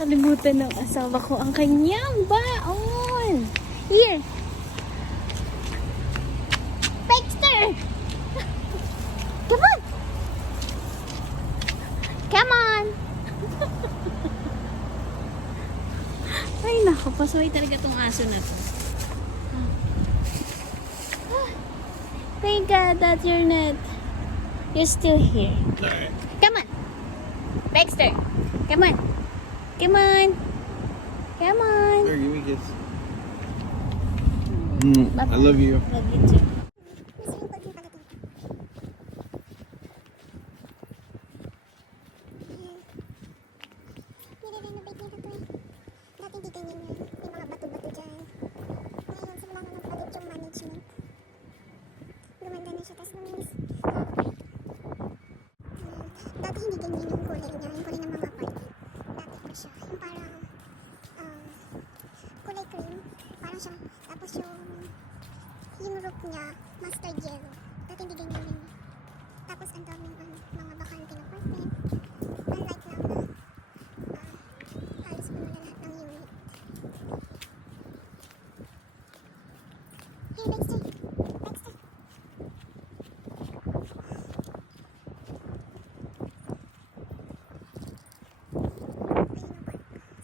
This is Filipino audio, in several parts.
Nakalimutan ng asawa ko ang kanyang baon. Here. Baxter! Come on! Come on! Ay, naku. Pasaway talaga tong aso na to. Thank God that you're not. You're still here. Come on! Baxter! Come on! Come on! Come on! Here, give me a kiss. I love you. Love you too. Nire-renovate nila to eh. Dati hindi ganyan yan. May mga bato-bato dyan. Ngayon, simula na ng palit yung management. Gumanda na siya, tas luminis. Dati hindi ganyan yung kulay niya. Yung kulay ng mga apartment. Dati pa siya. Yung parang kulay cream. Parang siya. Tapos yung roof niya, mustard yellow. Dati hindi ganyan yun. Tapos ang daming mga bakanting apartment. Unlike now na halos puno na lahat ng unit. Hey, Baxter! Baxter!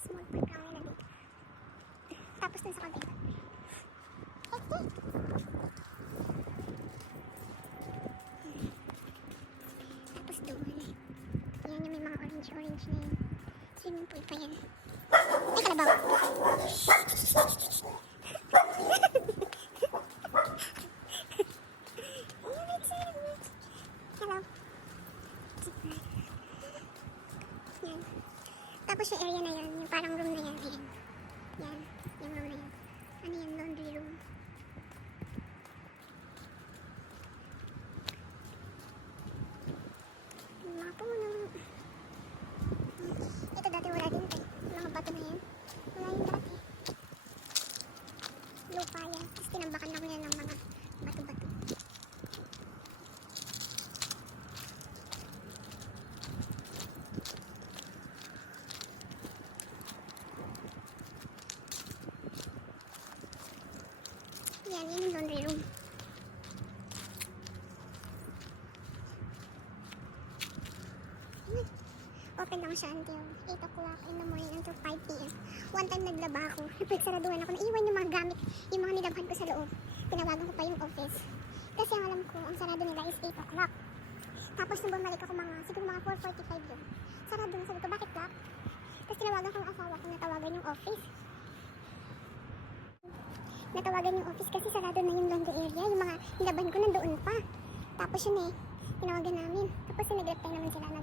Small park lang nila dito. Tapos dun sa kabila. Baxter! Tapos doon eh. Yan yung may mga orange na yun. Swimming pool pa yan. Ay, kalabaw! Hello. Yan. Tapos yung area na yan, yung parang room na yan, ayan. Yan, yung room na yan. Ano yan, laundry room. Mga puno. Ito dati wala din ito. Mga bato na yan. Wala yung dati. Lupa yan. Tapos tinambakan lang nila ng mga bato-bato. Yan yung laundry room. Open lang siya until 8 o'clock in the morning until 5 p.m. One time naglaba ako. Napagsaraduhan ako. Naiwan yung mga gamit, yung mga nilabhan ko sa loob. Tinawagan ko pa yung office. Kasi ang alam ko, ang sarado nila is 8 o'clock. Tapos nung bumalik ako siguro mga 4:45 yun. Sarado na. Sabi ko, bakit lock? Tapos tinawagan ko yung asawa ko, natawagan yung office. Natawagan yung office kasi sarado na yung laundry area. Yung mga nilabhan ko nandoon pa. Tapos yun eh, tinawagan namin. Tapos nag-reply naman sila,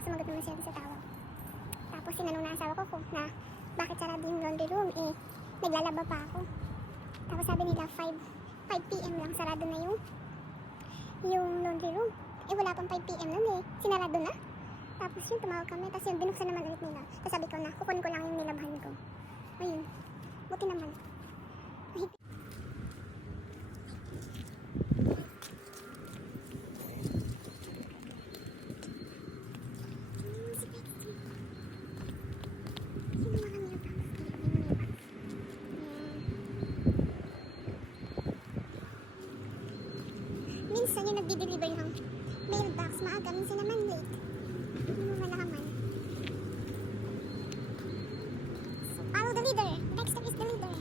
sumagot naman sila sa tawag. Tapos sinanong na asawa ko na bakit sarado yung laundry room, eh naglalaba pa ako. Tapos sabi nila 5 p.m. lang sarado na yung laundry room. Eh wala pang 5 p.m. nun eh, sinarado na. Tapos yun, tumawag kami, tapos yun, binuksan naman ulit nila. Tapos sabi ko na, kukunin ko lang yung nilabhan ko. Ayun, buti naman. Minsan yung nagdi-deliver ng mailbox, maaga, minsan naman late. Hindi mo malaman. So, follow the leader. Baxter is the leader.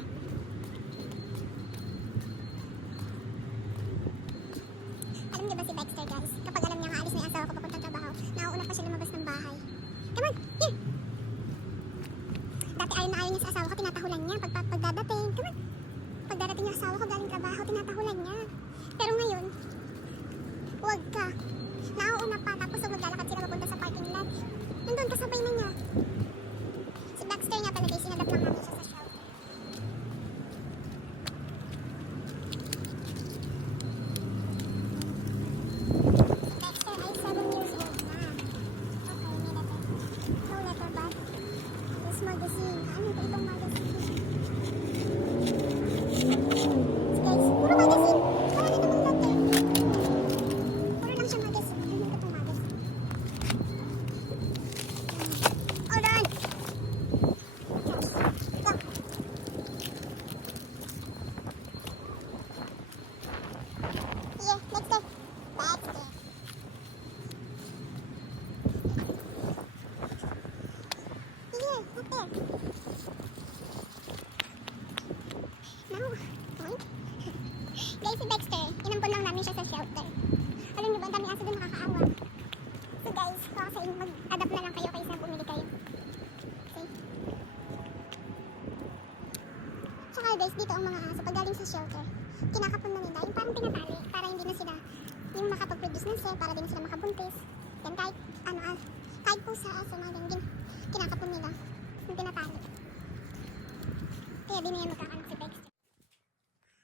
Alam niyo ba si Baxter, guys? Kapag alam niya nga alis na yung asawa ko papuntang trabaho, nauuna pa siya lumabas ng bahay. Come on, here! Dati ayaw na ayaw niya sa asawa ko, tinatahulan niya pagdadating. Come on! Pagdadating yung asawa ko galing trabaho, tinatahulan niya. Pero ngayon, huwag ka. Nauuna pa, tapos maglalakad sila papunta sa parking lot. Nandun, kasabay na niya. Si Baxter nga talaga, sinadap lang namin siya sa shelter. Baxter ay 7 years old na. Okay, may letter. No letter ba? This magazine. Ano ito itong magazine? Guys, puro magazine. Wala din namang letter. Puro lang siya magazine. Ano ito itong magazine? dalawa. So guys, kung ako sa inyo, mag-adapt na lang kayo kaysa bumili kayo. Okay? Tsaka guys, dito ang mga aso, pag galing sa shelter, kinakapon na nila, yung parang tinatali, para hindi na sila, yung makapag-produce ng cell, para din sila makabuntis. Yan kahit, kahit po sa aso na din, kinakapon nila, yung tinatali. Kaya din na yan magkakanak si Dexter.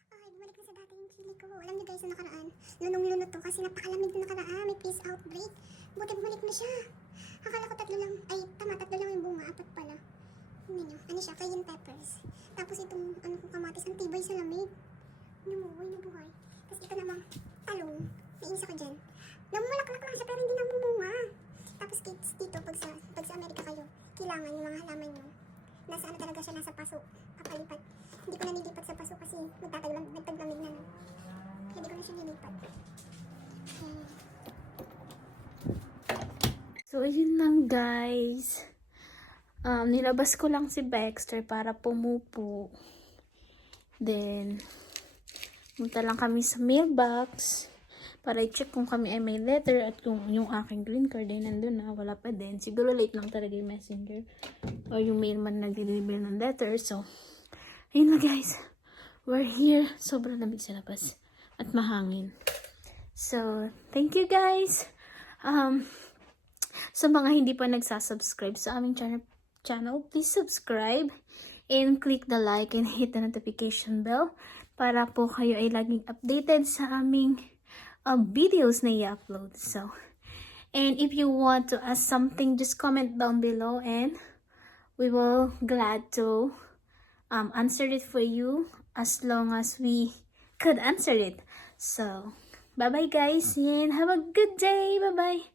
Okay, bumalik na sa dati yung chili ko. Alam niyo guys, na nakaraan, lunong-lunod to kasi napakalamig na nakaraan, may peace outbreak. Buti bumalik na siya. Akala ko 3 lang, ay tama, 3 lang yung bunga, 4 pala. Ano siya, cayenne peppers. Tapos itong, kong kamatis, ang tibay sa lamig. Namuhay na buhay. Tapos ito namang talong, nainis ako dyan. Namumulaklak lang siya pero hindi namumunga. Tapos kids, dito, pag sa Amerika kayo, kailangan yung mga halaman nyo. Nasa talaga siya, nasa paso, kapalipat. Hindi ko na nilipat sa paso kasi nagtaglamig na. Kaya di ko na siya nilipat. So, yun lang guys. Nilabas ko lang si Baxter para pumupo. Then, punta lang kami sa mailbox para i-check kung kami ay may letter at kung yung aking green card ay nandun na. Wala pa din. Siguro late lang talaga yung messenger or yung mailman nag-deliver ng letter. So, ayun na guys. We're here. Sobrang lamig sa labas at mahangin. So, thank you guys. Sa mga hindi pa nagsasubscribe sa aming channel, please subscribe and click the like and hit the notification bell para po kayo ay laging updated sa aming videos na i-upload. So, and if you want to ask something, just comment down below and we will glad to answer it for you as long as we could answer it. So, bye-bye guys and have a good day. Bye-bye.